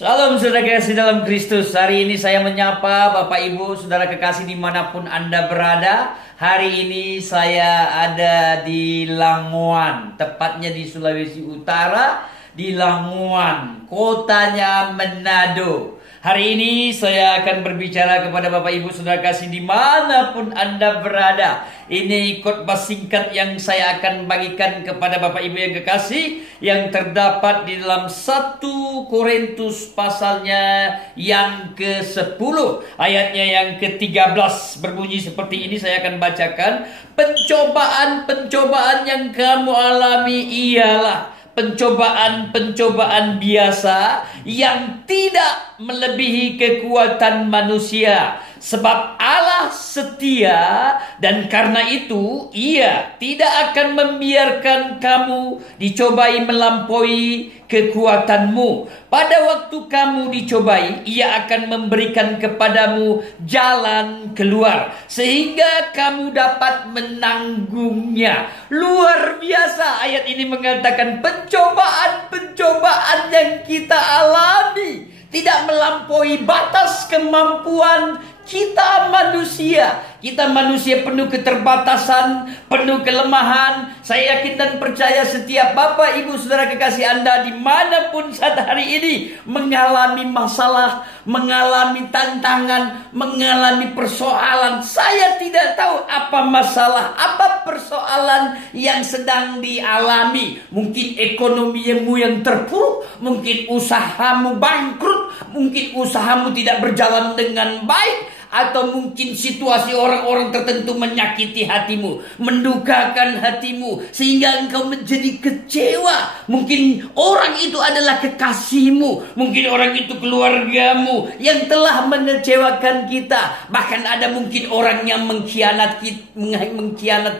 Shalom saudara kekasih dalam Kristus. Hari ini saya menyapa Bapak Ibu saudara kekasih dimanapun Anda berada. Hari ini saya ada di Langoan, tepatnya di Sulawesi Utara, di Langoan, kotanya Manado. Hari ini saya akan berbicara kepada Bapak Ibu saudara kasih dimanapun Anda berada. Ini khotbah singkat yang saya akan bagikan kepada Bapak Ibu yang kekasih, yang terdapat di dalam 1 Korintus pasalnya yang ke-10, ayatnya yang ke-13, berbunyi seperti ini. Saya akan bacakan. Pencobaan-pencobaan yang kamu alami ialah pencobaan-pencobaan biasa yang tidak melebihi kekuatan manusia. Sebab Allah setia, dan karena itu Ia tidak akan membiarkan kamu dicobai melampaui kekuatanmu. Pada waktu kamu dicobai, Ia akan memberikan kepadamu jalan keluar sehingga kamu dapat menanggungnya. Luar biasa, ayat ini mengatakan pencobaan-pencobaan yang kita alami tidak melampaui batas kemampuan kita manusia. Kita manusia penuh keterbatasan, penuh kelemahan. Saya yakin dan percaya setiap Bapak Ibu Saudara kekasih Anda dimanapun saat hari ini mengalami masalah, mengalami tantangan, mengalami persoalan. Saya tidak tahu apa masalah, apa persoalan yang sedang dialami. Mungkin ekonomimu yang terpuruk, mungkin usahamu bangkrut, mungkin usahamu tidak berjalan dengan baik, atau mungkin situasi orang-orang tertentu menyakiti hatimu, mendukakan hatimu, sehingga engkau menjadi kecewa. Mungkin orang itu adalah kekasihmu, mungkin orang itu keluargamu yang telah mengecewakan kita. Bahkan ada mungkin orang yang mengkhianati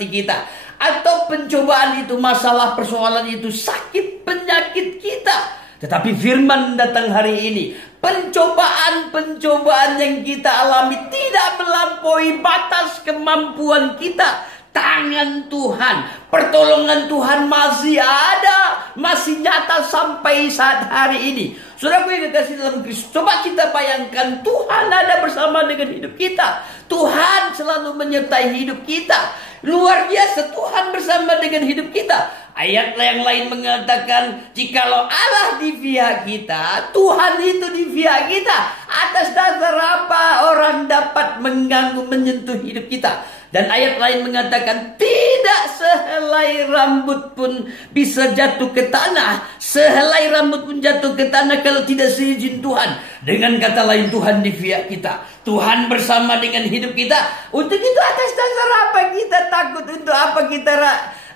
kita. Atau pencobaan itu, masalah persoalan itu, sakit penyakit kita. Tetapi firman datang hari ini, pencobaan-pencobaan yang kita alami tidak melampaui batas kemampuan kita. Tangan Tuhan, pertolongan Tuhan masih ada, masih nyata sampai saat hari ini. Saudaraku yang dikasihi dalam Kristus, coba kita bayangkan Tuhan ada bersama dengan hidup kita. Tuhan selalu menyertai hidup kita. Luar biasa, Tuhan bersama dengan hidup kita. Ayat yang lain mengatakan, jikalau Allah di pihak kita, Tuhan itu di pihak kita. Atas dasar apa orang dapat mengganggu, menyentuh hidup kita? Dan ayat lain mengatakan, tidak sehelai rambut pun bisa jatuh ke tanah. Sehelai rambut pun jatuh ke tanah kalau tidak seizin Tuhan. Dengan kata lain, Tuhan di pihak kita. Tuhan bersama dengan hidup kita. Untuk itu atas dasar apa kita takut? Untuk apa kita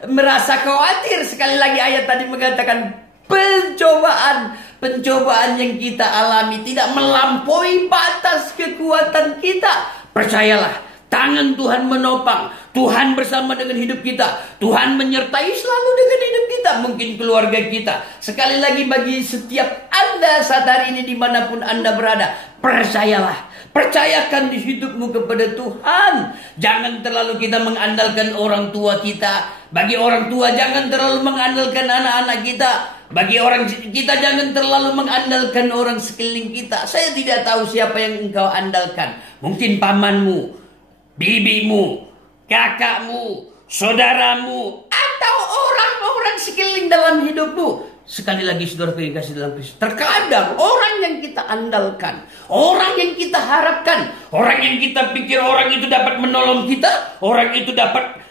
merasa khawatir? Sekali lagi ayat tadi mengatakan, pencobaan yang kita alami tidak melampaui batas kekuatan kita. Percayalah, tangan Tuhan menopang, Tuhan bersama dengan hidup kita, Tuhan menyertai selalu dengan hidup kita, mungkin keluarga kita. Sekali lagi bagi setiap Anda saat hari ini dimanapun Anda berada, percayalah, percayakan di hidupmu kepada Tuhan. Jangan terlalu kita mengandalkan orang tua kita. Bagi orang tua jangan terlalu mengandalkan anak-anak kita. Bagi orang kita jangan terlalu mengandalkan orang sekeliling kita. Saya tidak tahu siapa yang engkau andalkan. Mungkin pamanmu, bibimu, kakakmu, saudaramu, atau orang-orang sekeliling dalam hidupmu. Sekali lagi saudara yang kasih dalam Kristus, terkadang orang yang kita andalkan, orang yang kita harapkan, orang yang kita pikir orang itu dapat menolong kita, orang itu dapat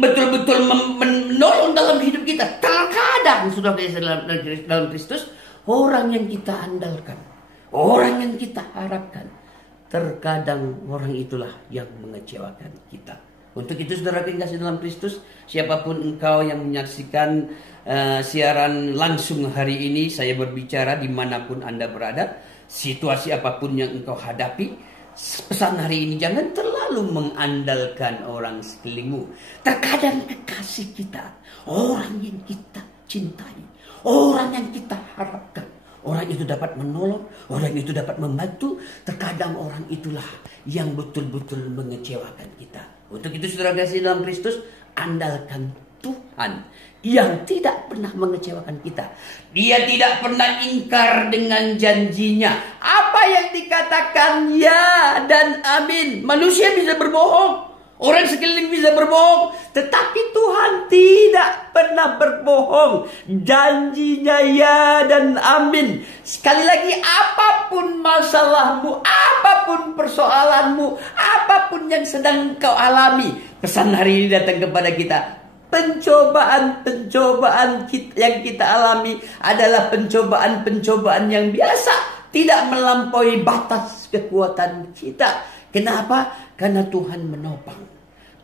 betul-betul menolong dalam hidup kita. Terkadang saudara dalam Kristus, orang yang kita andalkan, orang yang kita harapkan, terkadang orang itulah yang mengecewakan kita. Untuk itu saudara yang kasih dalam Kristus, siapapun engkau yang menyaksikan siaran langsung hari ini, saya berbicara dimanapun Anda berada, situasi apapun yang engkau hadapi, pesan hari ini, jangan terlalu mengandalkan orang sekelilingmu. Terkadang kekasih kita, orang yang kita cintai, orang yang kita harapkan, orang itu dapat menolong, orang itu dapat membantu. Terkadang orang itulah yang betul-betul mengecewakan kita. Untuk itu saudara kasih dalam Kristus, andalkan Tuhan. yang tidak pernah mengecewakan kita. Dia tidak pernah ingkar dengan janjinya. Apa yang dikatakan ya dan amin. Manusia bisa berbohong, orang sekeliling bisa berbohong, tetapi Tuhan tidak pernah berbohong. Janjinya ya dan amin. Sekali lagi, apapun masalahmu, apapun persoalanmu, apapun yang sedang kau alami, pesan hari ini datang kepada kita. Pencobaan-pencobaan yang kita alami adalah pencobaan-pencobaan yang biasa, tidak melampaui batas kekuatan kita. Kenapa? Karena Tuhan menopang,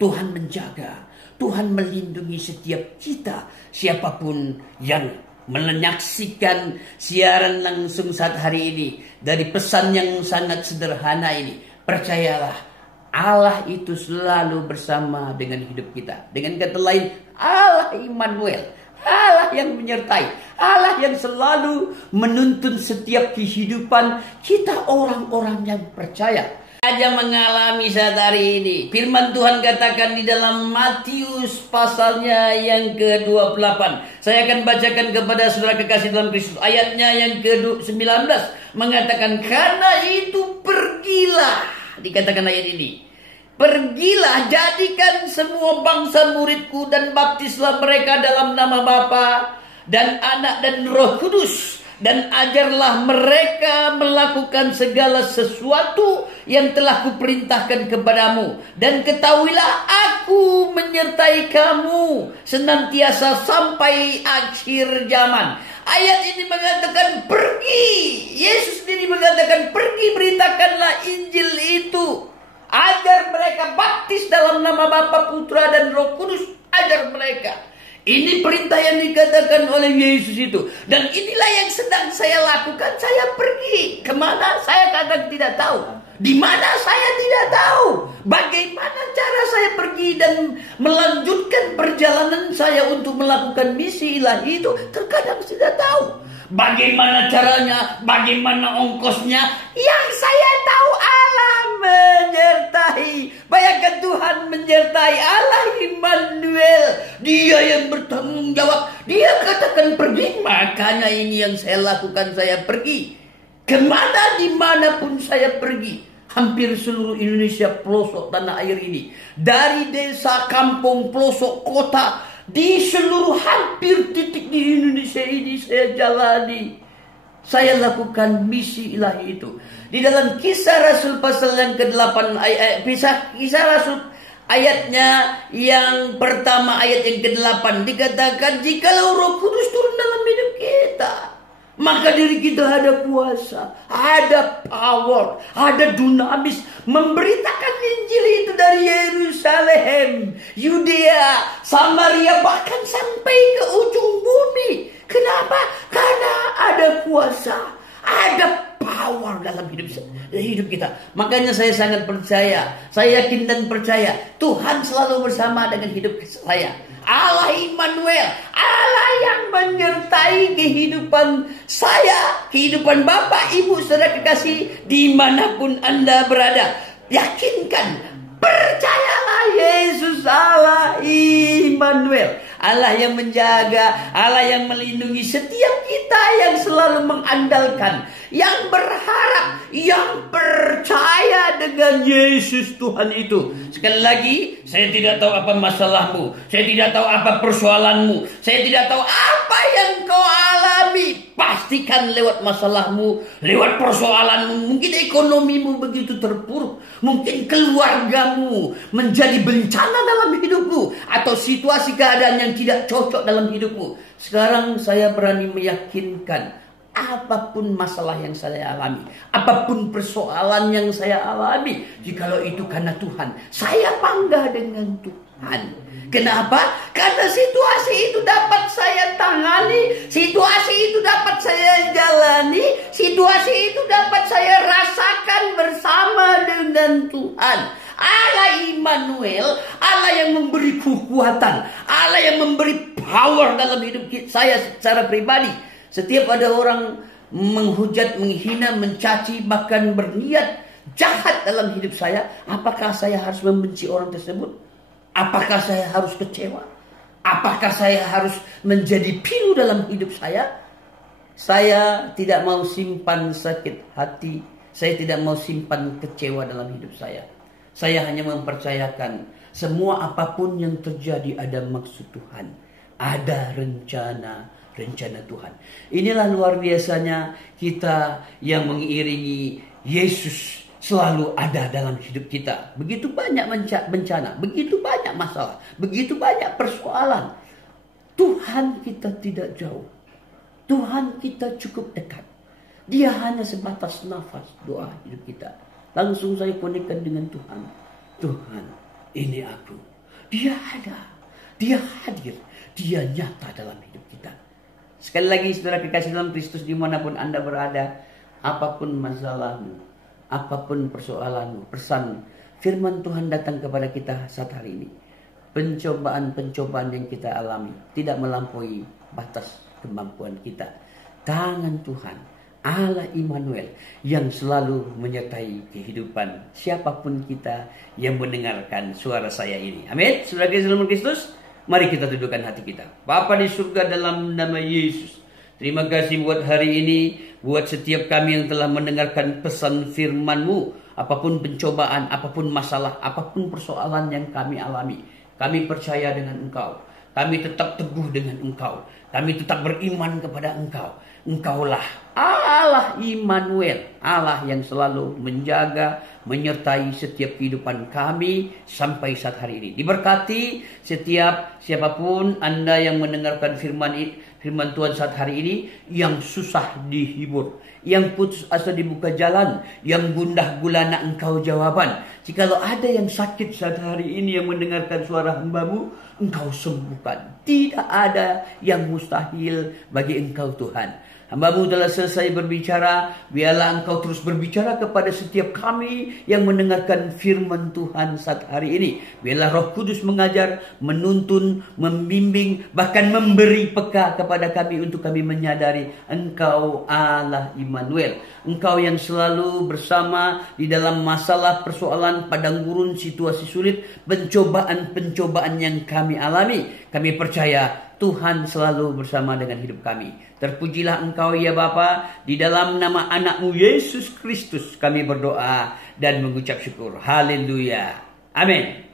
Tuhan menjaga, Tuhan melindungi setiap kita. Siapapun yang menyaksikan siaran langsung saat hari ini, dari pesan yang sangat sederhana ini, percayalah, Allah itu selalu bersama dengan hidup kita. Dengan kata lain, Allah Immanuel, Allah yang menyertai, Allah yang selalu menuntun setiap kehidupan kita, orang-orang yang percaya. Aja mengalami saat hari ini. Firman Tuhan katakan di dalam Matius pasalnya yang ke-28. Saya akan bacakan kepada saudara kekasih dalam Kristus. Ayatnya yang ke-19 mengatakan, karena itu pergilah. Dikatakan ayat ini, pergilah, jadikan semua bangsa muridku dan baptislah mereka dalam nama Bapa dan Anak dan Roh Kudus, dan ajarlah mereka melakukan segala sesuatu yang telah kuperintahkan kepadamu, dan ketahuilah aku menyertai kamu senantiasa sampai akhir zaman. Ayat ini mengatakan pergi. Yesus sendiri mengatakan pergi, beritakanlah Injil itu. Ajar mereka, baptis dalam nama Bapa, Putra dan Roh Kudus. Ajar mereka. Ini perintah yang dikatakan oleh Yesus itu. Dan inilah yang sedang saya lakukan. Saya pergi. Kemana? Saya kadang tidak tahu. Di mana? Saya tidak tahu. Bagaimana cara saya pergi dan melanjutkan perjalanan saya untuk melakukan misi ilahi itu, terkadang tidak tahu. Bagaimana caranya? Bagaimana ongkosnya? Yang saya tahu, Allah menyertai. Bayangkan Tuhan menyertai, Allah Immanuel. Dia yang bertanggung jawab. Dia katakan pergi. Makanya ini yang saya lakukan, saya pergi. Kemana, dimanapun saya pergi. Hampir seluruh Indonesia, pelosok tanah air ini. Dari desa, kampung, pelosok, kota, di seluruh hampir titik di Indonesia ini saya jalani. Saya lakukan misi ilahi itu. Di dalam Kisah Rasul pasal yang ke-8, Kisah Rasul ayatnya yang pertama, ayat yang ke-8, dikatakan, jikalau Roh Kudus turun dalam hidup kita, maka diri kita ada kuasa, ada power, ada dunamis, memberitakan Injil itu dari Yerusalem, Yudea, Samaria, bahkan sampai ke ujung bumi. Kenapa? Karena ada kuasa, ada power dalam hidup kita. Makanya saya sangat percaya, saya yakin dan percaya, Tuhan selalu bersama dengan hidup saya. Allah Immanuel, Allah yang menyertai kehidupan saya, kehidupan Bapak, Ibu, saudara kekasih, dimanapun Anda berada. Yakinkan, percayalah, Yesus Allah Immanuel, Allah yang menjaga, Allah yang melindungi setiap kita yang selalu mengandalkan, yang berharap, yang percaya dengan Yesus Tuhan itu. Sekali lagi, saya tidak tahu apa masalahmu, saya tidak tahu apa persoalanmu, saya tidak tahu apa yang kau alami. Pastikan lewat masalahmu, lewat persoalanmu, mungkin ekonomimu begitu terpuruk, mungkin keluargamu menjadi bencana dalam hidupmu, atau situasi keadaan yang tidak cocok dalam hidupmu. Sekarang saya berani meyakinkan, apapun masalah yang saya alami, apapun persoalan yang saya alami, jikalau itu karena Tuhan, saya bangga dengan Tuhan. Kenapa? Karena situasi itu dapat saya tangani, situasi itu dapat saya jalani, situasi itu dapat saya rasakan bersama dengan Tuhan. Allah Immanuel, Allah yang memberi kekuatan, Allah yang memberi power dalam hidup saya secara pribadi. Setiap ada orang menghujat, menghina, mencaci, bahkan berniat jahat dalam hidup saya, apakah saya harus membenci orang tersebut? Apakah saya harus kecewa? Apakah saya harus menjadi pilu dalam hidup saya? Saya tidak mau simpan sakit hati. Saya tidak mau simpan kecewa dalam hidup saya. Saya hanya mempercayakan semua apapun yang terjadi ada maksud Tuhan. Ada rencana Tuhan. Inilah luar biasanya kita yang mengiringi Yesus selalu ada dalam hidup kita. Begitu banyak bencana, begitu banyak masalah, begitu banyak persoalan. Tuhan kita tidak jauh. Tuhan kita cukup dekat. Dia hanya sebatas nafas doa hidup kita. Langsung saya konekkan dengan Tuhan. Tuhan, ini aku. Dia ada. Dia hadir. Dia nyata dalam hidup kita. Sekali lagi saudara kekasih dalam Kristus, dimanapun Anda berada, apapun masalahmu, apapun persoalanmu, pesan firman Tuhan datang kepada kita saat hari ini. Pencobaan-pencobaan yang kita alami tidak melampaui batas kemampuan kita. Tangan Tuhan, Allah Immanuel, yang selalu menyertai kehidupan siapapun kita yang mendengarkan suara saya ini. Amin. Saudara dalam Kristus, mari kita dudukkan hati kita. Bapa di surga, dalam nama Yesus, terima kasih buat hari ini, buat setiap kami yang telah mendengarkan pesan firman-Mu. Apapun pencobaan, apapun masalah, apapun persoalan yang kami alami, kami percaya dengan Engkau. Kami tetap teguh dengan Engkau. Kami tetap beriman kepada Engkau. Engkaulah Allah Immanuel, Allah yang selalu menjaga, menyertai setiap kehidupan kami sampai saat hari ini. Diberkati siapapun Anda yang mendengarkan firman Tuhan saat hari ini, yang susah dihibur, yang putus asa dibuka jalan, yang gundah gulana Engkau jawaban. Jikalau ada yang sakit saat hari ini yang mendengarkan suara hamba-Mu, Engkau sembuhkan. Tidak ada yang mustahil bagi Engkau Tuhan. Hamba-Mu telah selesai berbicara. Biarlah Engkau terus berbicara kepada setiap kami yang mendengarkan firman Tuhan saat hari ini. Biarlah Roh Kudus mengajar, menuntun, membimbing, bahkan memberi peka kepada kami untuk kami menyadari Engkau Allah Immanuel. Engkau yang selalu bersama di dalam masalah, persoalan, padang gurun, situasi sulit, pencobaan-pencobaan yang kami alami. Kami percaya Tuhan selalu bersama dengan hidup kami. Terpujilah Engkau ya Bapa, di dalam nama anak-Mu Yesus Kristus kami berdoa dan mengucap syukur. Haleluya. Amin.